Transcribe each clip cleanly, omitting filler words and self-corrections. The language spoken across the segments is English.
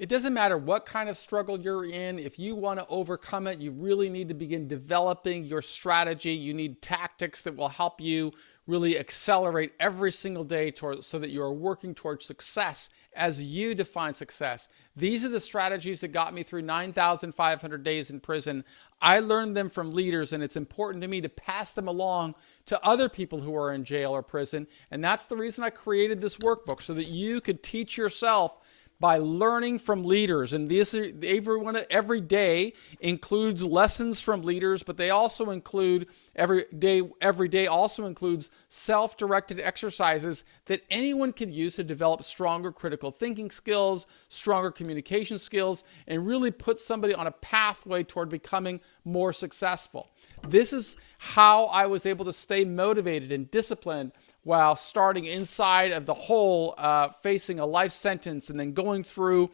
It doesn't matter what kind of struggle you're in. If you want to overcome it, you really need to begin developing your strategy. You need tactics that will help you really accelerate every single day so that you are working towards success as you define success. These are the strategies that got me through 9,500 days in prison. I learned them from leaders, and it's important to me to pass them along to other people who are in jail or prison. And that's the reason I created this workbook, so that you could teach yourself by learning from leaders. And this, every day includes lessons from leaders, but they also include every day also includes self-directed exercises that anyone can use to develop stronger critical thinking skills, stronger communication skills, and really put somebody on a pathway toward becoming more successful. This is how I was able to stay motivated and disciplined while starting inside of the hole, facing a life sentence, and then going through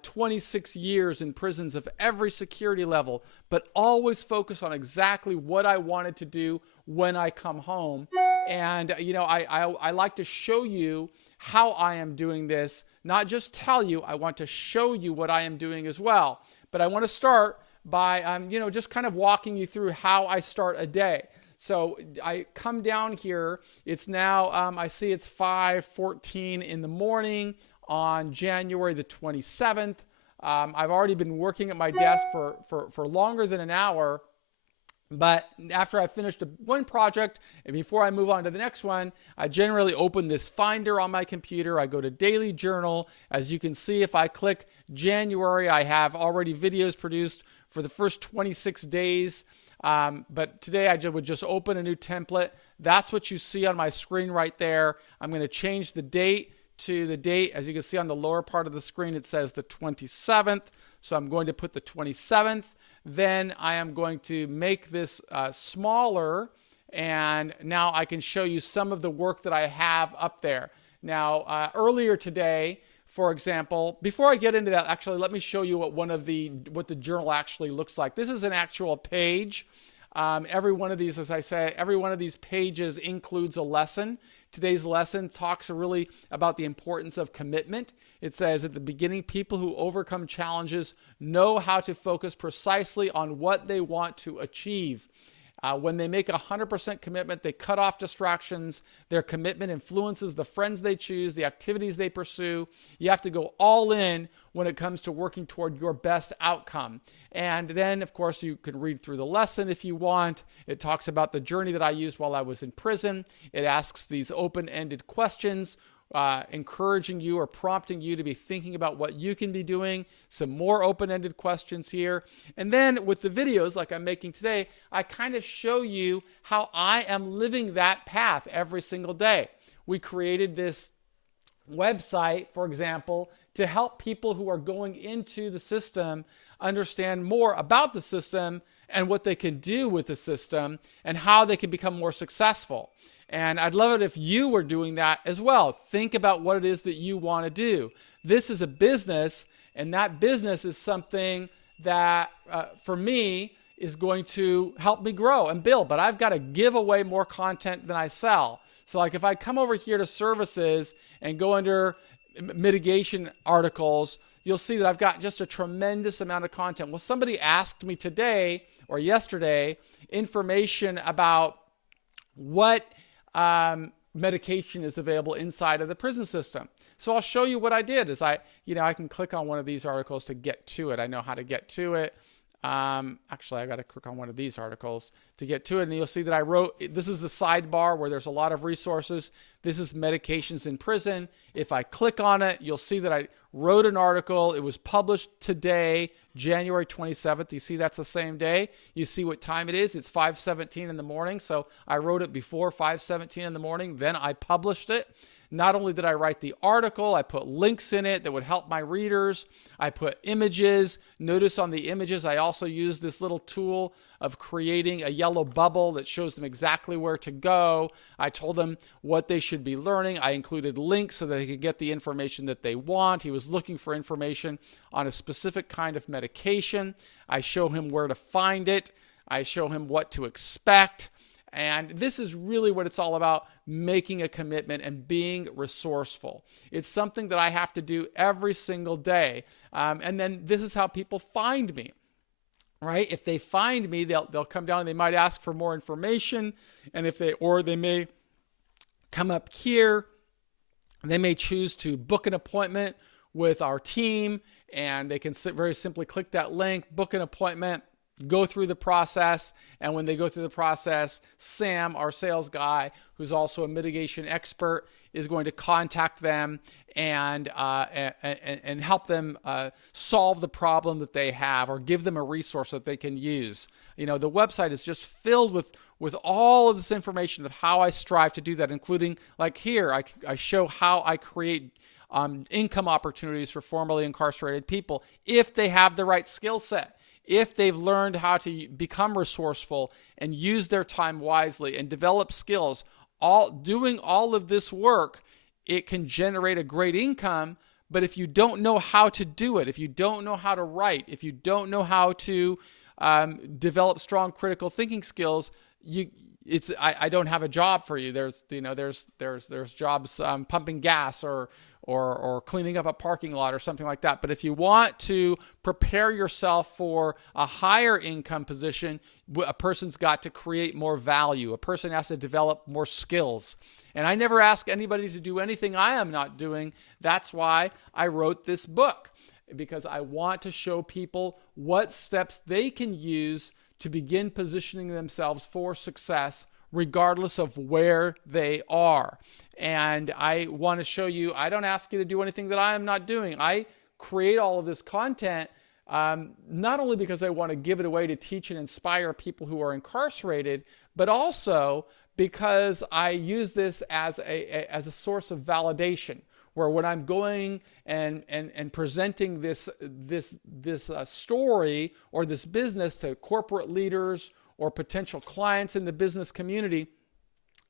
26 years in prisons of every security level, but always focus on exactly what I wanted to do when I come home. And, I like to show you how I am doing this, not just tell you. I want to show you what I am doing as well. But I want to start by, just kind of walking you through how I start a day. So I come down here. It's now, I see it's 5:14 in the morning on January the 27th. I've already been working at my desk for longer than an hour. But after I finished one project and before I move on to the next one, I generally open this Finder on my computer. I go to Daily Journal. As you can see, if I click January, I have already videos produced for the first 26 days. But today I would just open a new template. That's what you see on my screen right there. I'm going to change the date to the date. As you can see on the lower part of the screen, it says the 27th. So I'm going to put the 27th. Then I am going to make this smaller. And now I can show you some of the work that I have up there. Now, earlier today, for example, before I get into that, actually, let me show you what the journal actually looks like. This is an actual page. Every one of these, as I say, every one of these pages includes a lesson. Today's lesson talks really about the importance of commitment. It says at the beginning, people who overcome challenges know how to focus precisely on what they want to achieve. When they make 100% commitment, they cut off distractions. Their commitment influences the friends they choose, the activities they pursue. You have to go all in when it comes to working toward your best outcome. And then, of course, you can read through the lesson if you want. It talks about the journey that I used while I was in prison. It asks these open-ended questions, encouraging you or prompting you to be thinking about what you can be doing. Some more open-ended questions here. And then with the videos like I'm making today, I kind of show you how I am living that path every single day. We created this website, for example, to help people who are going into the system understand more about the system and what they can do with the system and how they can become more successful. And I'd love it if you were doing that as well. Think about what it is that you want to do. This is a business, and that business is something that, for me, is going to help me grow and build. But I've got to give away more content than I sell. So like if I come over here to services and go under mitigation articles, you'll see that I've got just a tremendous amount of content. Well, somebody asked me today or yesterday information about what medication is available inside of the prison system. So I'll show you what I did. I can click on one of these articles to get to it. I know how to get to it. Actually, I got to click on one of these articles to get to it. And you'll see that I wrote, this is the sidebar where there's a lot of resources. This is medications in prison. If I click on it, you'll see that I wrote an article. It was published today, January 27th. You see that's the same day. You see what time it is. It's 5:17 in the morning. So I wrote it before 5:17 in the morning. Then I published it. Not only did I write the article, I put links in it that would help my readers. I put images. Notice on the images, I also used this little tool of creating a yellow bubble that shows them exactly where to go. I told them what they should be learning. I included links so that they could get the information that they want. He was looking for information on a specific kind of medication. I show him where to find it. I show him what to expect. And this is really what it's all about, making a commitment and being resourceful. It's something that I have to do every single day. And then this is how people find me. Right? If they find me, they'll come down and they might ask for more information. And they may come up here. They may choose to book an appointment with our team, and they can very simply click that link, book an appointment, go through the process. And when they go through the process, Sam, our sales guy, who's also a mitigation expert, is going to contact them and help them solve the problem that they have, or give them a resource that they can use. The website is just filled with all of this information of how I strive to do that, including, like here, I show how I create income opportunities for formerly incarcerated people if they have the right skill set. If they've learned how to become resourceful and use their time wisely and develop skills, doing all of this work, it can generate a great income. But if you don't know how to do it, if you don't know how to write, if you don't know how to develop strong critical thinking skills, I don't have a job for you. There's jobs pumping gas or cleaning up a parking lot or something like that. But if you want to prepare yourself for a higher income position, a person's got to create more value. A person has to develop more skills. And I never ask anybody to do anything I am not doing. That's why I wrote this book, because I want to show people what steps they can use to begin positioning themselves for success, regardless of where they are. And I want to show you, I don't ask you to do anything that I am not doing. I create all of this content not only because I want to give it away to teach and inspire people who are incarcerated, but also because I use this as a source of validation, where when I'm going and presenting this story or this business to corporate leaders or potential clients in the business community,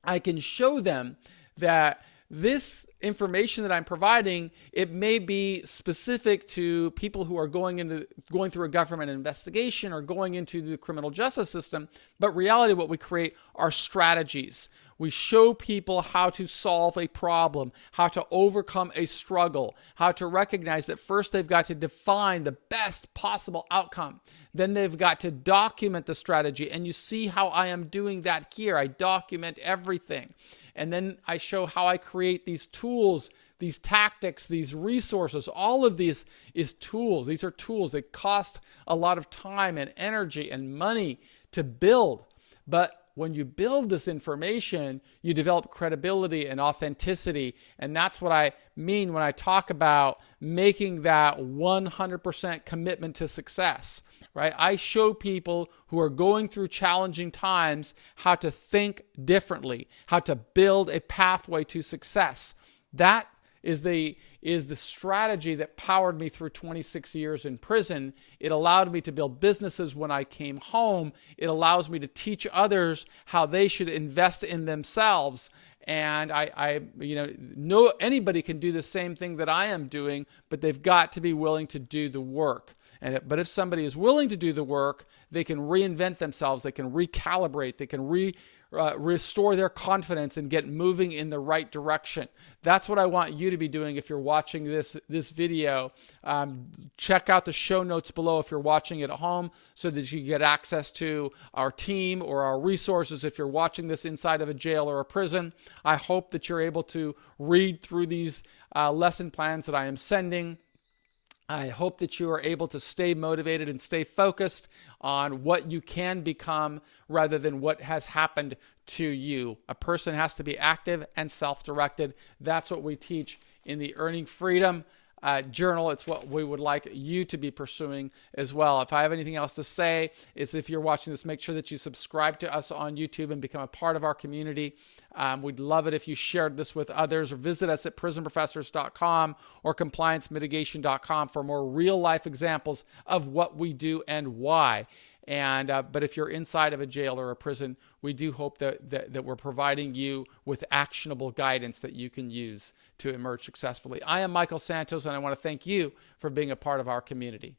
I can show them that this information that I'm providing, it may be specific to people who are going through a government investigation or going into the criminal justice system, but reality, what we create are strategies. We show people how to solve a problem, how to overcome a struggle, how to recognize that first they've got to define the best possible outcome. Then they've got to document the strategy. And you see how I am doing that here. I document everything. And then I show how I create these tools, these tactics, these resources. All of these is tools. These are tools that cost a lot of time and energy and money to build. But when you build this information, you develop credibility and authenticity. And that's what I mean when I talk about making that 100% commitment to success, right? I show people who are going through challenging times how to think differently, how to build a pathway to success. That is the strategy that powered me through 26 years in prison. It allowed me to build businesses when I came home. It allows me to teach others how they should invest in themselves. And anybody can do the same thing that I am doing, but they've got to be willing to do the work. But if somebody is willing to do the work, they can reinvent themselves, they can recalibrate, they can restore their confidence and get moving in the right direction. That's what I want you to be doing if you're watching this video. Check out the show notes below if you're watching it at home so that you get access to our team or our resources if you're watching this inside of a jail or a prison. I hope that you're able to read through these lesson plans that I am sending. I hope that you are able to stay motivated and stay focused on what you can become rather than what has happened to you. A person has to be active and self-directed. That's what we teach in the Earning Freedom Journal. It's what we would like you to be pursuing as well. If I have anything else to say, it's if you're watching this, make sure that you subscribe to us on YouTube and become a part of our community. We'd love it if you shared this with others, or visit us at prisonprofessors.com or compliancemitigation.com for more real-life examples of what we do and why. But if you're inside of a jail or a prison, we do hope that we're providing you with actionable guidance that you can use to emerge successfully. I am Michael Santos, and I want to thank you for being a part of our community.